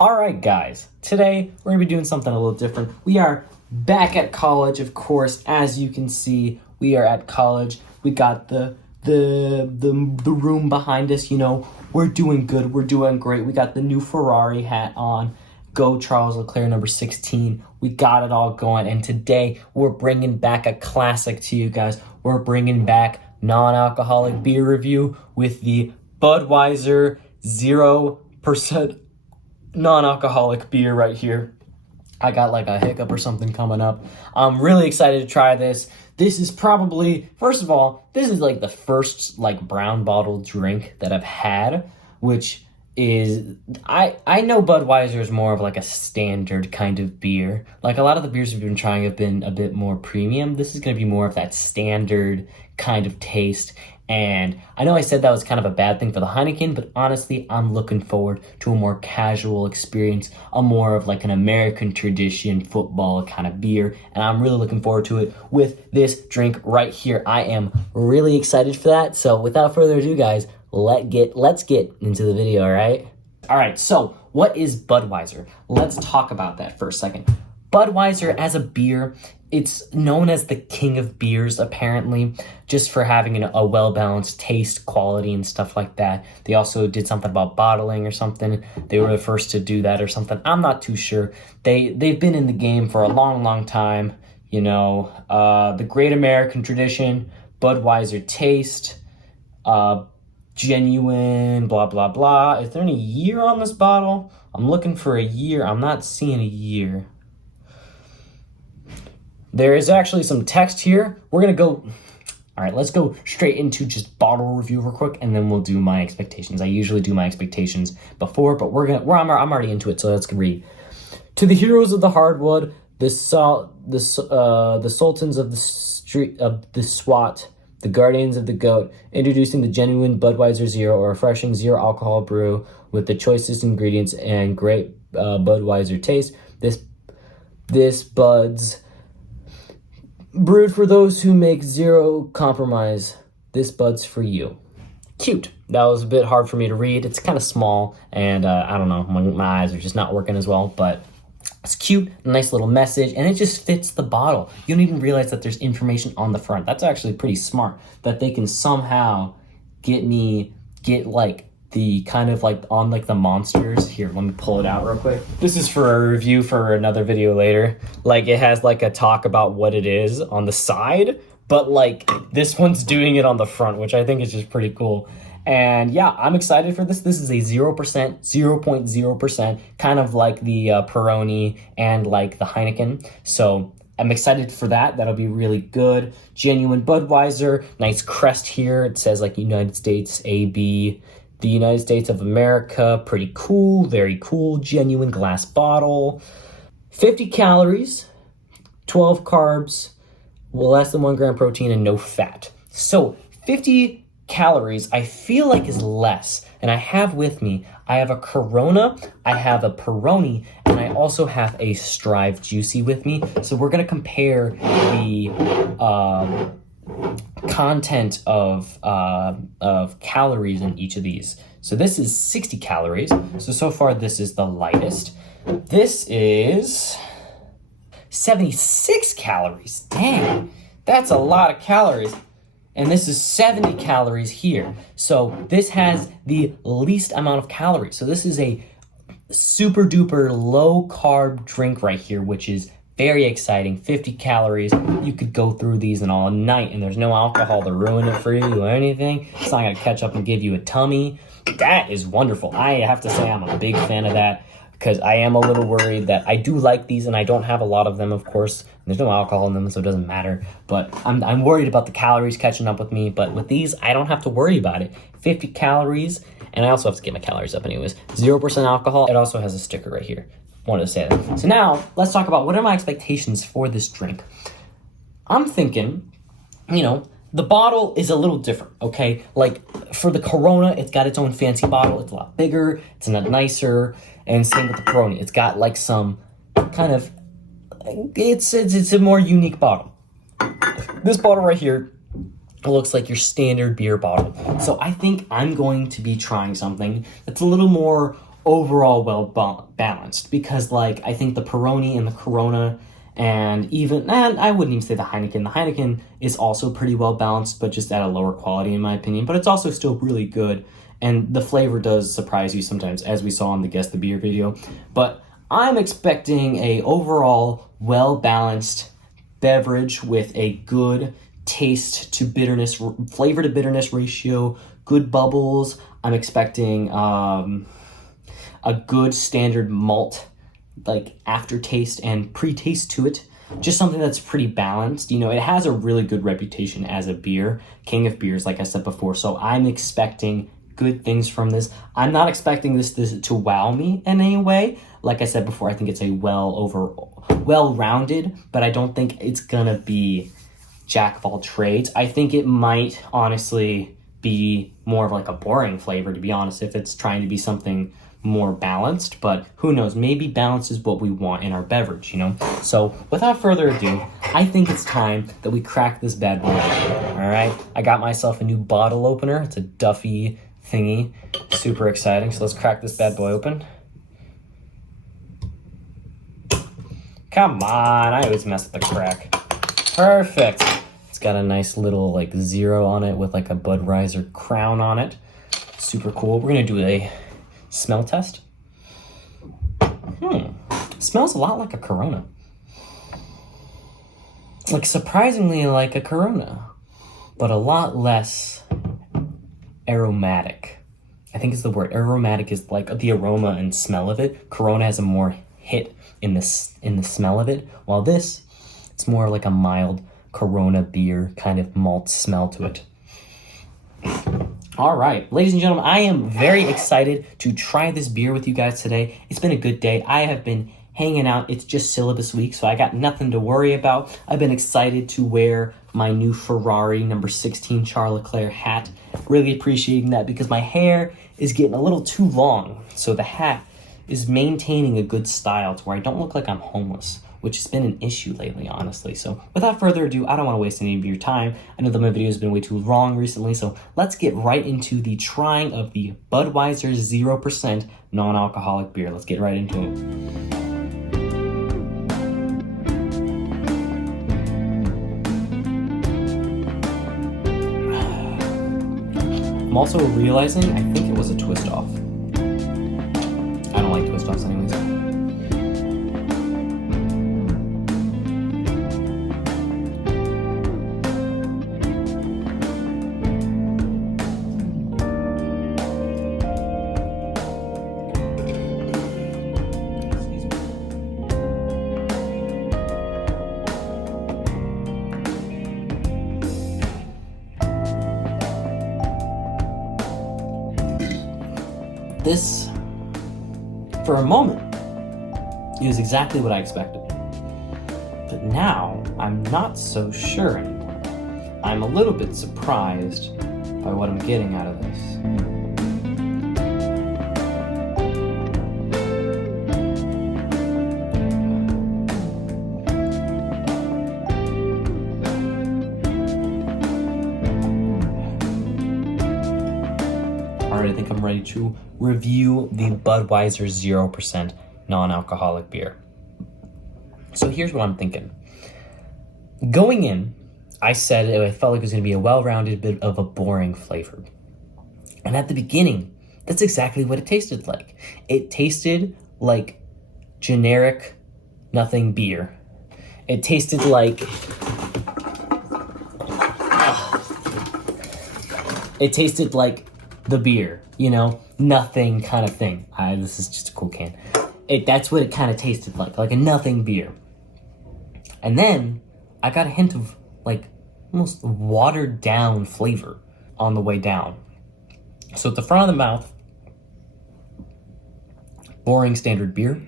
Alright guys, today we're going to be doing something a little different. We are back at college, of course. As you can see, we are at college. We got the room behind us, you know. We're doing good, we're doing great. We got the new Ferrari hat on. Go Charles Leclerc, number 16. We got it all going, and today we're bringing back a classic to you guys. We're bringing back non-alcoholic beer review with the Budweiser 0% non-alcoholic beer right here. I got like a hiccup or something coming up. I'm really excited to try this. This is probably, first of all, this is like the first like brown bottle drink that I've had, which is, I know Budweiser is more of like a standard kind of beer. Like a lot of the beers we've been trying have been a bit more premium. This is going to be more of that standard kind of taste. And I know I said that was kind of a bad thing for the Heineken, but honestly, I'm looking forward to a more casual experience, a more of like an American tradition football kind of beer, and I'm really looking forward to it with this drink right here. I am really excited for that. So without further ado, guys, let's get into the video, all right? All right, so what is Budweiser? Let's talk about that for a second. Budweiser as a beer, it's known as the king of beers, apparently, just for having a well-balanced taste, quality, and stuff like that. They also did something about bottling or something. They were the first to do that or something. I'm not too sure. They've been in the game for a long time. You know, the Great American Tradition, Budweiser Taste, genuine, blah, blah, blah. Is there any year on this bottle? I'm looking for a year. I'm not seeing a year. There is actually some text here. We're going to go... All right, let's go straight into just bottle review real quick, and then we'll do my expectations. I usually do my expectations before, but I'm already into it, so let's read. To the heroes of the hardwood, the sultans of the street of the SWAT, the guardians of the goat, introducing the genuine Budweiser Zero, a refreshing zero alcohol brew with the choicest ingredients and great Budweiser taste. This Bud's brewed for those who make zero compromise. This Bud's for you. Cute. That was a bit hard for me to read. It's kind of small, and I don't know, my eyes are just not working as well, but it's cute, nice little message, and it just fits the bottle. You don't even realize that there's information on the front. That's actually pretty smart, that they can somehow get like the kind of like on like the monsters. Here, let me pull it out real quick. This is for a review for another video later. Like it has like a talk about what it is on the side, but like this one's doing it on the front, which I think is just pretty cool. And yeah, I'm excited for this. This is a 0%, kind of like the Peroni and like the Heineken. So I'm excited for that. That'll be really good. Genuine Budweiser, nice crest here. It says like United States AB. The United States of America, pretty cool, very cool, genuine glass bottle. 50 calories, 12 carbs, less than 1 gram protein, and no fat. So 50 calories, I feel like is less. And I have with me, I have a Corona, I have a Peroni, and I also have a Strive Juicy with me. So we're gonna compare the content of calories in each of these. So this is 60 calories. So far this is the lightest. This is 76 calories. Dang, that's a lot of calories. And this is 70 calories here. So this has the least amount of calories. So this is a super duper low carb drink right here, which is very exciting. 50 calories. You could go through these in all night, and there's no alcohol to ruin it for you or anything. It's not going to catch up and give you a tummy. That is wonderful. I have to say I'm a big fan of that, because I am a little worried that I do like these, and I don't have a lot of them, of course. There's no alcohol in them, so it doesn't matter. But I'm worried about the calories catching up with me. But with these, I don't have to worry about it. 50 calories, and I also have to get my calories up anyways. 0% alcohol. It also has a sticker right here. Wanted to say that. So now, let's talk about what are my expectations for this drink. I'm thinking, you know, the bottle is a little different, okay? Like, for the Corona, it's got its own fancy bottle. It's a lot bigger. It's a lot nicer. And same with the Peroni. It's got, like, some kind of... It's a more unique bottle. This bottle right here looks like your standard beer bottle. So I think I'm going to be trying something that's a little more overall balanced, because like I think the Peroni and the Corona and I wouldn't even say the Heineken. The Heineken is also pretty well balanced, but just at a lower quality in my opinion. But it's also still really good, and the flavor does surprise you sometimes, as we saw in the Guess the Beer video. But I'm expecting a overall well balanced beverage with a good taste to bitterness, flavor to bitterness ratio, good bubbles. I'm expecting a good standard malt like aftertaste and pre-taste to it. Just something that's pretty balanced. You know, it has a really good reputation as a beer, king of beers, like I said before. So I'm expecting good things from this. I'm not expecting this to wow me in any way. Like I said before, I think it's a well-rounded, but I don't think it's gonna be jack of all trades. I think it might honestly be more of like a boring flavor, to be honest, if it's trying to be something more balanced. But who knows, maybe balance is what we want in our beverage, you know? So without further ado, I think it's time that we crack this bad boy open. All right, I got myself a new bottle opener. It's a Duffy thingy, super exciting. So let's crack this bad boy open. Come on, I always mess with the crack. Perfect. It's got a nice little like zero on it with like a Budweiser crown on it. Super cool. We're gonna do a smell test. Smells a lot like a Corona. Like surprisingly like a Corona, but a lot less aromatic. I think it's the word. Aromatic is like the aroma and smell of it. Corona has a more hit in the smell of it, while this, it's more like a mild Corona beer kind of malt smell to it. All right, ladies and gentlemen, I am very excited to try this beer with you guys today. It's been a good day. I have been hanging out. It's just syllabus week, so I got nothing to worry about. I've been excited to wear my new Ferrari number 16 Charles Leclerc hat. Really appreciating that because my hair is getting a little too long, so the hat is maintaining a good style to where I don't look like I'm homeless, which has been an issue lately, honestly. So without further ado, I don't want to waste any of your time. I know that my video has been way too long recently, so let's get right into the trying of the Budweiser 0% non-alcoholic beer. Let's get right into it. I'm also realizing I think it was a twist off. I don't like twist offs anyways. This, for a moment, is exactly what I expected. But now, I'm not so sure anymore. I'm a little bit surprised by what I'm getting out of this. I think I'm ready to review the Budweiser 0% non-alcoholic beer. So here's what I'm thinking. Going in, I said I felt like it was going to be a well-rounded bit of a boring flavor. And at the beginning, that's exactly what it tasted like. It tasted like generic nothing beer. It tasted like the beer, you know, nothing kind of thing. This is just a cool can. That's what it kind of tasted like a nothing beer. And then I got a hint of like almost watered down flavor on the way down. So at the front of the mouth, boring standard beer.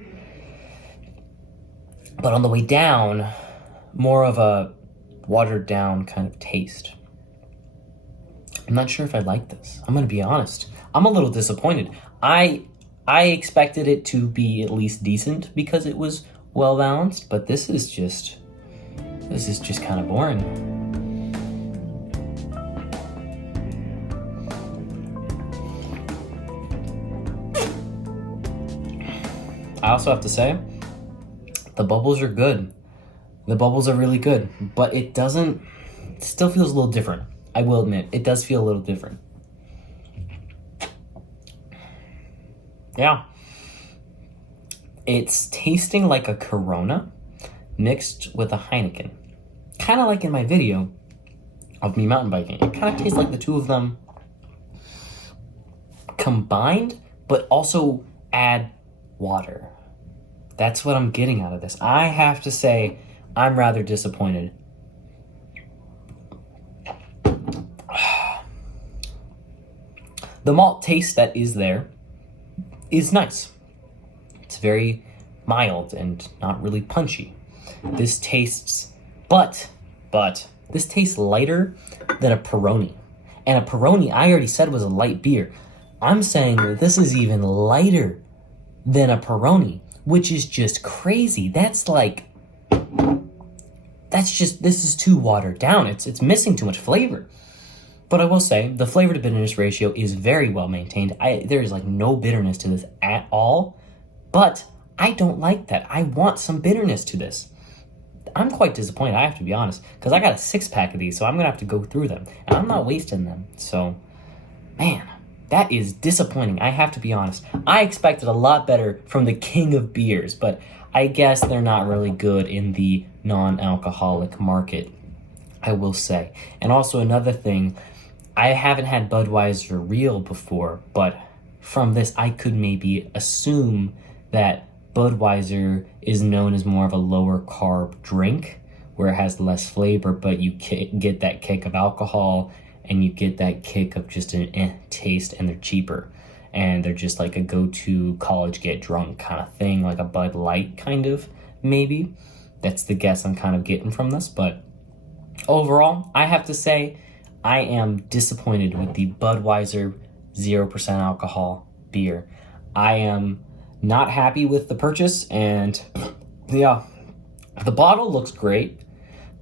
But on the way down, more of a watered down kind of taste. I'm not sure if I like this. I'm gonna be honest. I'm a little disappointed. I expected it to be at least decent because it was well balanced, but this is just kind of boring. I also have to say, the bubbles are good. The bubbles are really good, but it still feels a little different. I will admit, it does feel a little different. Yeah. It's tasting like a Corona mixed with a Heineken. Kind of like in my video of me mountain biking. It kind of tastes like the two of them combined, but also add water. That's what I'm getting out of this. I have to say, I'm rather disappointed. The malt taste that is there is nice. It's very mild and not really punchy. This tastes, but this tastes lighter than a Peroni. And a Peroni, I already said, was a light beer. I'm saying that this is even lighter than a Peroni, which is just crazy. This is too watered down. It's missing too much flavor. But I will say, the flavor to bitterness ratio is very well maintained. There is like no bitterness to this at all, but I don't like that. I want some bitterness to this. I'm quite disappointed, I have to be honest, because I got a 6-pack of these, so I'm going to have to go through them, and I'm not wasting them. So, man, that is disappointing, I have to be honest. I expected a lot better from the king of beers, but I guess they're not really good in the non-alcoholic market, I will say. And also another thing, I haven't had Budweiser Real before, but from this I could maybe assume that Budweiser is known as more of a lower carb drink where it has less flavor, but you get that kick of alcohol and you get that kick of just an taste, and they're cheaper. And they're just like a go-to college get drunk kind of thing, like a Bud Light kind of, maybe. That's the guess I'm kind of getting from this, but overall, I have to say, I am disappointed with the Budweiser 0% alcohol beer. I am not happy with the purchase, and yeah, the bottle looks great,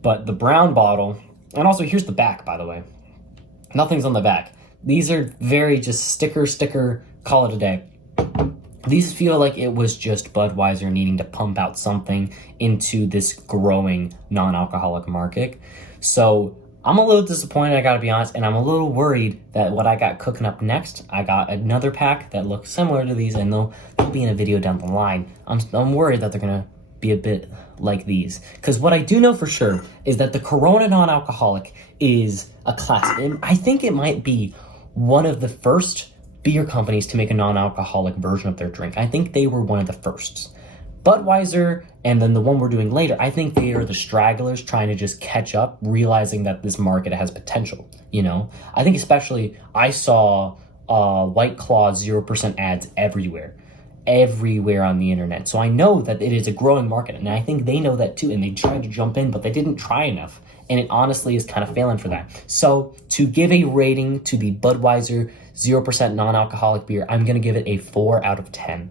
but the brown bottle, and also here's the back, by the way. Nothing's on the back. These are very just sticker, call it a day. These feel like it was just Budweiser needing to pump out something into this growing non-alcoholic market. So I'm a little disappointed, I gotta be honest, and I'm a little worried that what I got cooking up next, I got another pack that looks similar to these, and they'll be in a video down the line. I'm worried that they're gonna be a bit like these. Because what I do know for sure is that the Corona non-alcoholic is a classic. And I think it might be one of the first beer companies to make a non-alcoholic version of their drink. I think they were one of the firsts. Budweiser, and then the one we're doing later, I think they are the stragglers trying to just catch up, realizing that this market has potential, you know? I think especially, I saw White Claw 0% ads everywhere on the internet. So I know that it is a growing market, and I think they know that too, and they tried to jump in, but they didn't try enough. And it honestly is kind of failing for that. So to give a rating to the Budweiser 0% non-alcoholic beer, I'm going to give it a 4 out of 10.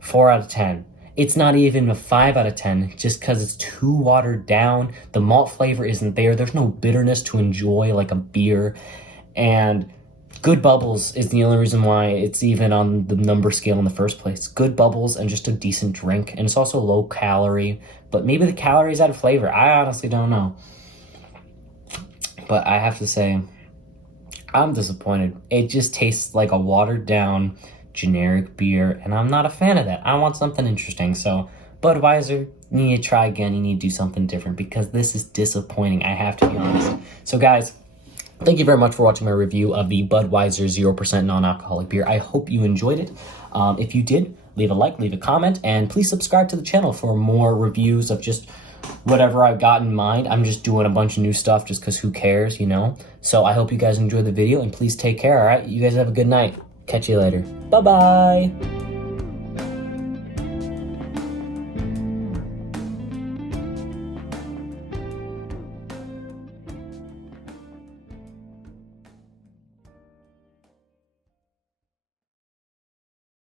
4 out of 10. It's not even a 5 out of 10 just because it's too watered down. The malt flavor isn't there. There's no bitterness to enjoy like a beer. And good bubbles is the only reason why it's even on the number scale in the first place. Good bubbles and just a decent drink. And it's also low calorie. But maybe the calories add flavor. I honestly don't know. But I have to say, I'm disappointed. It just tastes like a watered down generic beer, and I'm not a fan of that. I want something interesting. So Budweiser, you need to try again. You need to do something different because this is disappointing. I have to be honest. So guys, thank you very much for watching my review of the Budweiser 0% non-alcoholic beer. I hope you enjoyed it. If you did, leave a like, leave a comment, and please subscribe to the channel for more reviews of just whatever I've got in mind. I'm just doing a bunch of new stuff just because who cares, you know? So I hope you guys enjoyed the video, and please take care, all right? You guys have a good night. Catch you later. Bye-bye.